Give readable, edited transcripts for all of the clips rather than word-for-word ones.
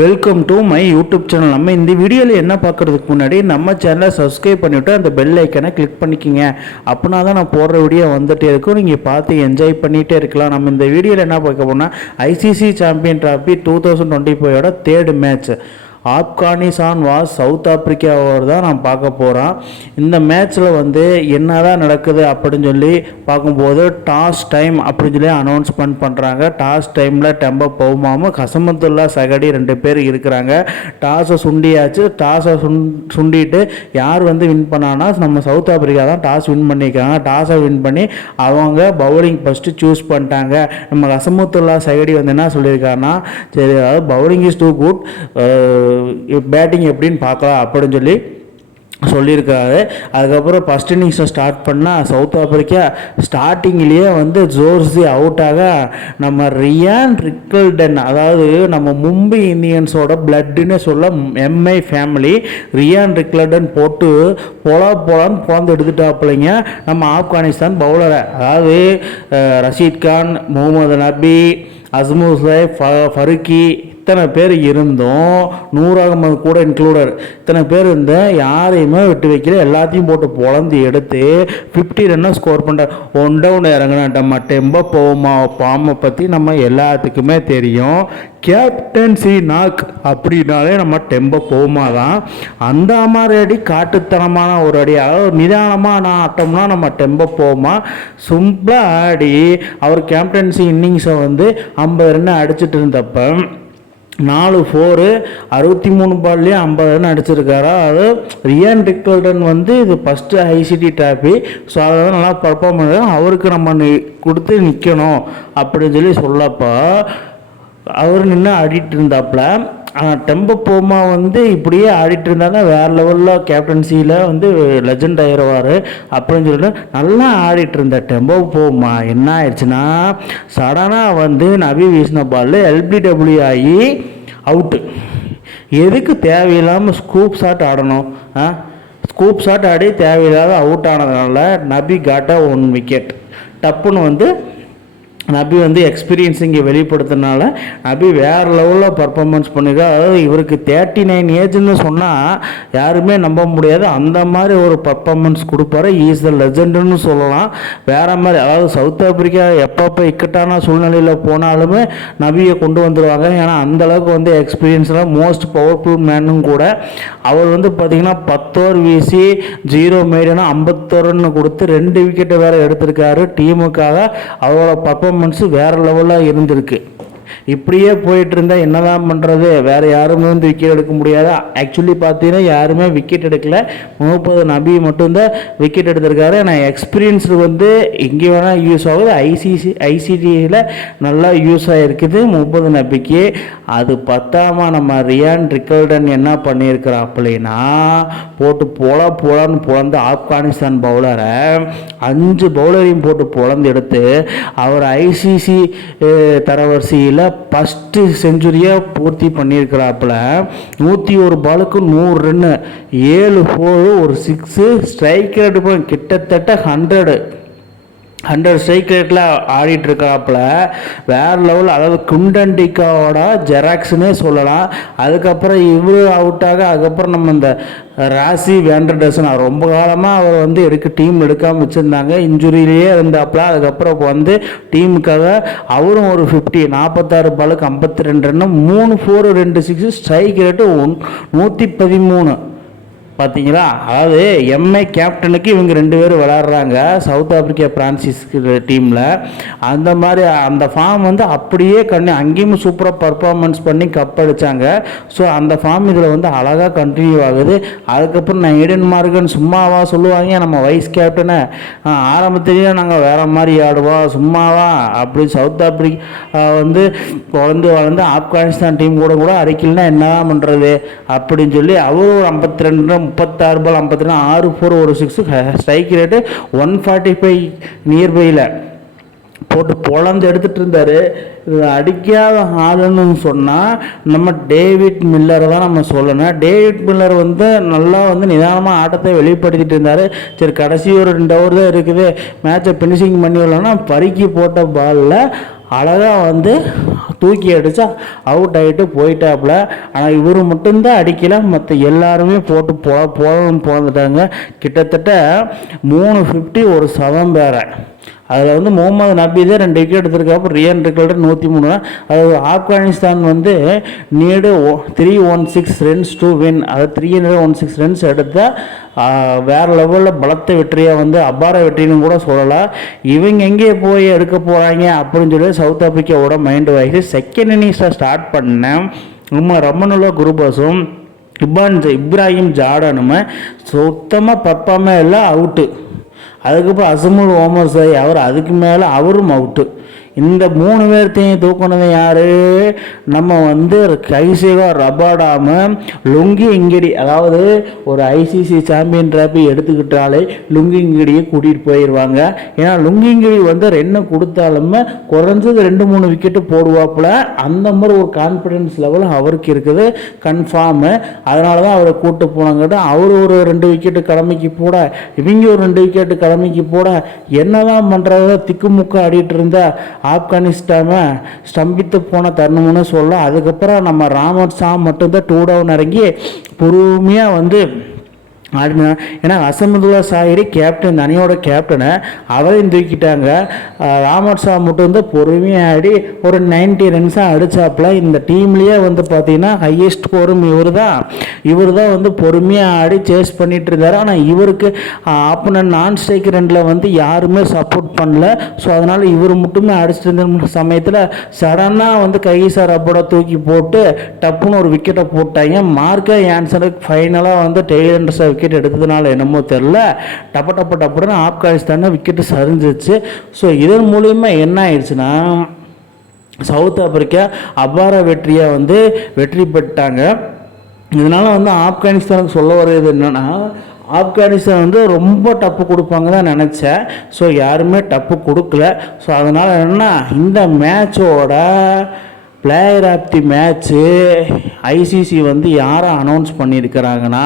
Welcome to my YouTube channel. நம்ம இந்த வீடியோவில் என்ன பார்க்குறதுக்கு முன்னாடி நம்ம சேனலை சப்ஸ்கிரைப் பண்ணிவிட்டு அந்த பெல் ஐக்கனை கிளிக் பண்ணிக்கிங்க. அப்படின்னா தான் நான் போடுற வீடியோ வந்துகிட்டே இருக்கும், நீங்கள் பார்த்து என்ஜாய் பண்ணிகிட்டே இருக்கலாம். நம்ம இந்த வீடியோவில் என்ன பார்க்க போனால் ICC champion trophy 2025 third match Afghanistan வாஸ் சவுத் ஆப்பிரிக்காவோடு தான் நான் பார்க்க போகிறோம். இந்த மேட்ச்சில் வந்து என்ன தான் நடக்குது அப்படின்னு சொல்லி பார்க்கும்போது டாஸ் டைம் அப்படின்னு சொல்லி அனௌன்ஸ்மெண்ட் பண்ணுறாங்க. டாஸ் டைமில் டெம்போ பவுமாவும் ஹசமத்துல்லா சகடி 2 பேர் இருக்கிறாங்க. டாஸை சுண்டியாச்சு. டாஸை சுண்டிட்டு யார் வந்து வின் பண்ணான்னா நம்ம சவுத் ஆப்பிரிக்கா தான் டாஸ் வின் பண்ணியிருக்காங்க. டாஸை வின் பண்ணி அவங்க பவுலிங் ஃபஸ்ட்டு சூஸ் பண்ணிட்டாங்க. நம்ம ஹசமத்துல்லா சகடி வந்து என்ன சொல்லியிருக்காருன்னா, சரி அதாவது bowling is too good, batting எப்படின்னு பார்க்கலாம் அப்படின்னு சொல்லி சொல்லியிருக்காரு. அதுக்கப்புறம் ஃபஸ்ட் இன்னிங்ஸை ஸ்டார்ட் பண்ணால் சவுத் ஆப்பிரிக்கா ஸ்டார்டிங்லேயே வந்து ஜோர்ஸி அவுட்டாக நம்ம ரியான் ரிக்கல்டன், அதாவது நம்ம மும்பை இந்தியன்ஸோட பிளட்டுன்னு சொல்ல எம்ஐ ஃபேமிலி, ரியான் ரிக்கல்டன் போட்டு போலான்னு பிறந்து எடுத்துட்டாப்பிள்ளைங்க நம்ம ஆப்கானிஸ்தான் பவுலரை. அதாவது ரஷீத் கான், முகமது நபி, அஸ்முசை, ஃபருக்கி இத்தனை பேர் இருந்தும், நூர் அகமது கூட இன்க்ளூடர், இத்தனை பேர் இருந்தால் யாரையுமே விட்டு வைக்கல. எல்லாத்தையும் போட்டு பொழந்து எடுத்து 50 ரன்னை ஸ்கோர் பண்ணுற 1 டவுன் இறங்கின டெம்போ பாமை பற்றி நம்ம எல்லாத்துக்குமே தெரியும். கேப்டன்சி நாக் அப்படின்னாலே நம்ம டெம்போ பவுமா தான். அந்த மாதிரி அடி காட்டுத்தனமான ஒரு அடி, அதாவது நிதானமான ஆட்டம்னா நம்ம டெம்போ பவுமா சிம்பிளாக ஆடி அவர் கேப்டன்சி இன்னிங்ஸை வந்து 50 ரன் அடிச்சுட்டு இருந்தப்போ 4 4 63 பால்லேயே 50 ரன் அடிச்சிருக்காரா. அது ரியான் ரிக்கல்டன் வந்து இது ஃபஸ்ட்டு ஐசிடி டிராஃபி, ஸோ அதை நல்லா பர்ஃபார்ம் பண்ண அவருக்கு நம்ம கொடுத்து நிற்கணும் அப்படின்னு சொல்லி சொல்லப்போ அவர் நின்று ஆடிட்டு இருந்தாப்புல. டெம்போ பவுமா வந்து இப்படியே ஆடிட்டு இருந்தாங்க, வேறு லெவலில் கேப்டன்சியில் வந்து லெஜண்ட் ஆயிடுவார் அப்படின்னு சொல்லிட்டு நல்லா ஆடிட்டு இருந்த டெம்போ பவுமா என்ன ஆயிடுச்சுன்னா, சடனாக வந்து நபி வீசின பால் எல்பிடபிள்யூ ஆகி அவுட்டு. எதுக்கு தேவையில்லாமல் ஸ்கூப் ஷாட் ஆடணும்? ஸ்கூப் ஷாட் ஆடி தேவையில்லாத அவுட் ஆனதுனால நபி காட்டா 1 விக்கெட். டப்புன்னு வந்து நபி வந்து எக்ஸ்பீரியன்ஸ் இங்கே வெளிப்படுத்தினால நபி வேறு லெவலில் பர்ஃபார்மன்ஸ் பண்ணியிருக்காரு. அதாவது இவருக்கு 39 ஏஜ்னு சொன்னால் யாருமே நம்ப முடியாது. அந்த மாதிரி ஒரு பர்ஃபார்மன்ஸ் கொடுப்பாரு. ஈஸ் த லெஜண்டுன்னு சொல்லலாம். வேறு மாதிரி, அதாவது சவுத் ஆப்பிரிக்கா எப்பப்போ இக்கட்டான சூழ்நிலையில் போனாலுமே நபியை கொண்டு வந்துடுவாங்க. ஏன்னா அந்தளவுக்கு வந்து எக்ஸ்பீரியன்ஸில் மோஸ்ட் பவர்ஃபுல் மேனும் கூட. அவர் வந்து பார்த்திங்கன்னா 10 ஓவர் வீசி 0 மேடுனா 51 ரன் கொடுத்து 2 விக்கெட்டை வேறு எடுத்திருக்காரு டீமுக்காக. அவரோட பர்ஃபார்மன்ஸ் வேறு லெவலில் இருந்திருக்கு. இப்படியே போயிட்டு இருந்தால் என்னதான் பண்ணுறது? வேறு யாருமே வந்து விக்கெட் எடுக்க முடியாது. ஆக்சுவலி பார்த்தீங்கன்னா யாருமே விக்கெட் எடுக்கல, முகமது நபி மட்டும்தான் விக்கெட் எடுத்திருக்காரு. ஆனால் எக்ஸ்பீரியன்ஸ் வந்து எங்கே வேணால் யூஸ் ஆகுது. ஐசிடியில் நல்லா யூஸ் ஆகிருக்குது முகமது நபிக்கு. அது பத்தாமல் நம்ம ரியான் ரிக்கல்டன் என்ன பண்ணியிருக்கிறாப்பிள்ளைன்னா, போட்டு போலான்னு பொழந்து ஆப்கானிஸ்தான் பவுலரை 5 பவுலரையும் போட்டு பொழந்து எடுத்து அவர் ஐசிசி தரவரிசையில் ஃபஸ்ட்டு செஞ்சுரியாக பூர்த்தி பண்ணியிருக்கிறாப்புல. 101 பாலுக்கு 100 ரன்னு, 7 4 ஒரு 6 ஸ்ட்ரைக் ரேட்டு கிட்டத்தட்ட 100 ஸ்ட்ரைக் ரேட்டில் ஆடிட்டு இருக்காப்புல. வேறு லெவல். அதாவது குண்டண்டிக்காவோட ஜெராக்ஸ்னே சொல்லலாம். அதுக்கப்புறம் இவர் அவுட்டாக, அதுக்கப்புறம் நம்ம இந்த ராசி வேண்டர்டசன் ரொம்ப காலமாக அவர் வந்து டீம் எடுக்காமல் வச்சுருந்தாங்க, இன்ஜுரியிலேயே இருந்தாப்புல. அதுக்கப்புறம் வந்து டீமுக்காக அவரும் ஒரு 46 பாலுக்கு 52 ரன்னு, 3 4 2 6 ஸ்ட்ரைக் ரேட்டு 113. பார்த்தீங்களா? அதாவது எம்ஐ கேப்டனுக்கு இவங்க 2 பேர் விளையாடுறாங்க சவுத் ஆப்பிரிக்கா பிரான்சிஸ் டீமில். அந்த மாதிரி அந்த ஃபார்ம் வந்து அப்படியே அங்கேயும் சூப்பராக பர்ஃபார்மன்ஸ் பண்ணி கப் அடித்தாங்க. ஸோ அந்த ஃபார்ம் இதில் வந்து அழகாக கண்டினியூ ஆகுது. அதுக்கப்புறம் நான் ஈடன் மார்கன் சும்மாவா சொல்லுவாங்க, நம்ம வைஸ் கேப்டனை ஆரம்பத்திலேயே நாங்கள் வேறு மாதிரி ஆடுவோம் சும்மாவா அப்படி சவுத் ஆப்பிரிக்கா வந்து வளர்ந்து ஆப்கானிஸ்தான் டீம் கூட அடிக்கலன்னா என்னதான் பண்ணுறது அப்படின்னு சொல்லி அவரும் 52 ரன் 36 பால் 52 6 4 ஒரு 6 ஸ்ட்ரைக் ரேட்டு 145 நியர்பையில் போட்டு பொழந்து எடுத்துகிட்டு இருந்தார். அடிக்காத ஆளுன்னு சொன்னால் நம்ம டேவிட் மில்லரை தான் நம்ம சொல்லணும். டேவிட் மில்லர் வந்து நல்லா வந்து நிதானமாக ஆட்டத்தை வெளிப்படுத்திட்டு இருந்தார். சரி கடைசி ஒரு 2 ஓவர் தான் இருக்குது, மேட்சை ஃபினிஷிங் பண்ணி விடலாம்னா பறிக்கி போட்ட பாலில் அழகாக வந்து தூக்கி அடித்தா அவுட் ஆகிட்டு போயிட்டாப்புல. ஆனால் இவர் மட்டும்தான் அடிக்கல, மற்ற எல்லாருமே போட்டு போகணும்னு போந்துட்டாங்க. கிட்டத்தட்ட 350 ஒரு சதம் வேற. அதில் வந்து முகமது நபி தான் 2 விக்கெட் எடுத்திருக்காப்போ, ரியான் ரிக்கல்டர் 103. அதாவது ஆப்கானிஸ்தான் வந்து நீடு 316 ரன்ஸ் டு வின், அதாவது 316 ரன்ஸ் எடுத்தால் வேறு லெவலில் பலத்த வெற்றியாக வந்து அபார வெற்றின்னு கூட சொல்லலாம். இவங்க எங்கே போய் எடுக்க போகிறாங்க அப்படின்னு சொல்லி சவுத் ஆப்பிரிக்காவோட மைண்டு வாய்ஸ். செகண்ட் இன்னிங்ஸை ஸ்டார்ட் பண்ணேன் நம்ம ரமனுல்லா குருபாஸும் இப்ராஹிம் ஜார்டனுமே சுத்தமாக பர்ஃபார்மே இல்லை, அவுட்டு. அதுக்கப்புறம் அசமுல் ஓமர் சாய் அவர் அதுக்கு மேலே அவரும் அவுட்டு. இந்த 3 பேர்த்தையும் தூக்கினது யார்? நம்ம வந்து கைசேகா ரபாடாம லுங்கி இங்கடி, அதாவது ஒரு ஐசிசி சாம்பியன் டிராஃபி எடுத்துக்கிட்டாலே லுங்கி இங்கடியை கூட்டிகிட்டு போயிடுவாங்க. ஏன்னா லுங்கி இங்கடி வந்து ரென்னு கொடுத்தாலுமே குறைஞ்சது 2-3 விக்கெட்டு போடுவாப்புல. அந்த மாதிரி ஒரு கான்ஃபிடென்ஸ் லெவல் அவருக்கு இருக்குது கன்ஃபார்மு. அதனால தான் அவரை கூப்பிட்டு போனாங்கிட்ட அவர் ஒரு 2 விக்கெட்டு கடமைக்கு போட, இவங்க ஒரு 2 விக்கெட்டு கடமைக்கு போட, என்னதான் பண்ணுறத திக்குமுக்க ஆடிட்டு இருந்தா ஆப்கானிஸ்தானை ஸ்தம்பித்து போன தருணம்னு சொல்ல. அதுக்கப்புறம் நம்ம ராமர் ஷா மட்டும்தான் 2 டவுன் இறங்கி பொறுமையாக வந்து ஆடினா. ஏன்னா அசமதுல்லா சாயிரி கேப்டன், அணியோட கேப்டனை அவரையும் தூக்கிட்டாங்க. ராமர் ஷா மட்டும் வந்து பொறுமையாக ஆடி ஒரு 90 ரன்ஸாக அடித்தாப்புல. இந்த டீம்லேயே வந்து பார்த்தீங்கன்னா ஹையஸ்ட் ஸ்கோரும் இவர் தான் வந்து பொறுமையாக ஆடி சேஸ் பண்ணிட்டு இருந்தார். ஆனால் இவருக்கு ஆப்பனன் நான் ஸ்ட்ரைக் ரனில் வந்து யாருமே சப்போர்ட் பண்ணல. ஸோ அதனால் இவர் மட்டுமே அடிச்சுட்டு இருந்த சமயத்தில் சடனாக வந்து கைசார் அப்போட தூக்கி போட்டு டப்புன்னு ஒரு விக்கெட்டை போட்டாங்க. மார்க்கா ஆன்சருக்கு ஃபைனலாக வந்து டெய்லண்டர்ஸை விக்கெட் எடுத்ததுனால என்னமோ தெரில, டப்புன்னு ஆப்கானிஸ்தான் விக்கெட்டு சரிஞ்சிச்சு. ஸோ இதன் மூலிமா என்ன ஆயிடுச்சுன்னா சவுத் ஆப்பிரிக்கா அபார வெற்றியாக வந்து வெற்றி பெற்றாங்க. இதனால் வந்து ஆப்கானிஸ்தானுக்கு சொல்ல வர்றது என்னென்னா, ஆப்கானிஸ்தான் வந்து ரொம்ப டப்பு கொடுப்பாங்க தான் நினச்சேன். ஸோ யாருமே டப்பு கொடுக்கல. ஸோ அதனால் என்னென்னா இந்த மேட்சோட player of the match ICC வந்து யாரை அனௌன்ஸ் பண்ணியிருக்கிறாங்கன்னா,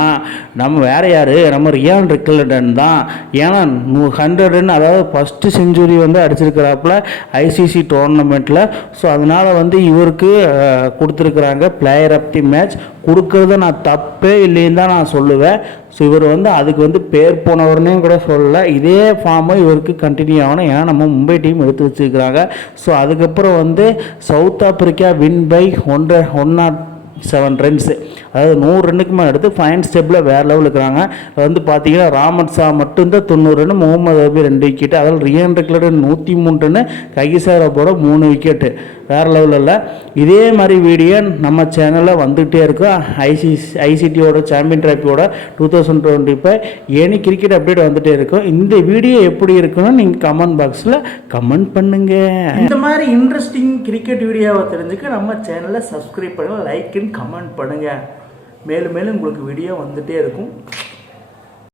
நம்ம வேறு யார், நம்ம ரியான் ரிக்கல்டன் தான். ஏன்னா 100 ரன், அதாவது ஃபஸ்ட்டு செஞ்சுரி வந்து அடிச்சிருக்கிறாப்புல ஐசிசி டோர்னமெண்ட்டில். ஸோ அதனால் வந்து இவருக்கு கொடுத்துருக்குறாங்க பிளேயர் ஆஃப் தி மேட்ச். கொடுக்கறத நான் தப்பே இல்லைன்னு தான் நான் சொல்லுவேன். ஸோ இவர் வந்து அதுக்கு வந்து பேர் போனவர்னே கூட சொல்லலை. இதே ஃபார்மை இவருக்கு கண்டினியூ ஆகணும். ஏன்னா நம்ம மும்பை டீம் எடுத்து வச்சுருக்கிறாங்க. ஸோ அதுக்கப்புறம் வந்து south Africa win by 107 runs, அதாவது 100 ரன்னுக்கு மேலே எடுத்து ஃபைன் ஸ்டெப்பில் வேறு லெவலில் இருக்கிறாங்க. வந்து பார்த்தீங்கன்னா ராமர் ஷா மட்டும்தான் 90 ரன், முகமது நபி 2 விக்கெட்டு, அதாவது ரியான் ரிக்கல்டன் 103 ரன்னு, கைசார் அப்போட 3 விக்கெட்டு, வேறு லெவலில். இதே மாதிரி வீடியோ நம்ம சேனலில் வந்துகிட்டே இருக்கும். ஐசிடியோட சாம்பியன் டிராஃபியோட 2025 ஏனி கிரிக்கெட் அப்டேட் வந்துகிட்டே இருக்கும். இந்த வீடியோ எப்படி இருக்குன்னு நீங்கள் கமெண்ட் பாக்ஸில் கமெண்ட் பண்ணுங்கள். இந்த மாதிரி இன்ட்ரெஸ்டிங் கிரிக்கெட் வீடியோவை தெரிஞ்சுக்க நம்ம சேனலை சப்ஸ்கிரைப் பண்ணுங்கள், லைக் அண்ட் கமெண்ட் பண்ணுங்கள். மேலும் உங்களுக்கு வீடியோ வந்துகிட்டே இருக்கும்.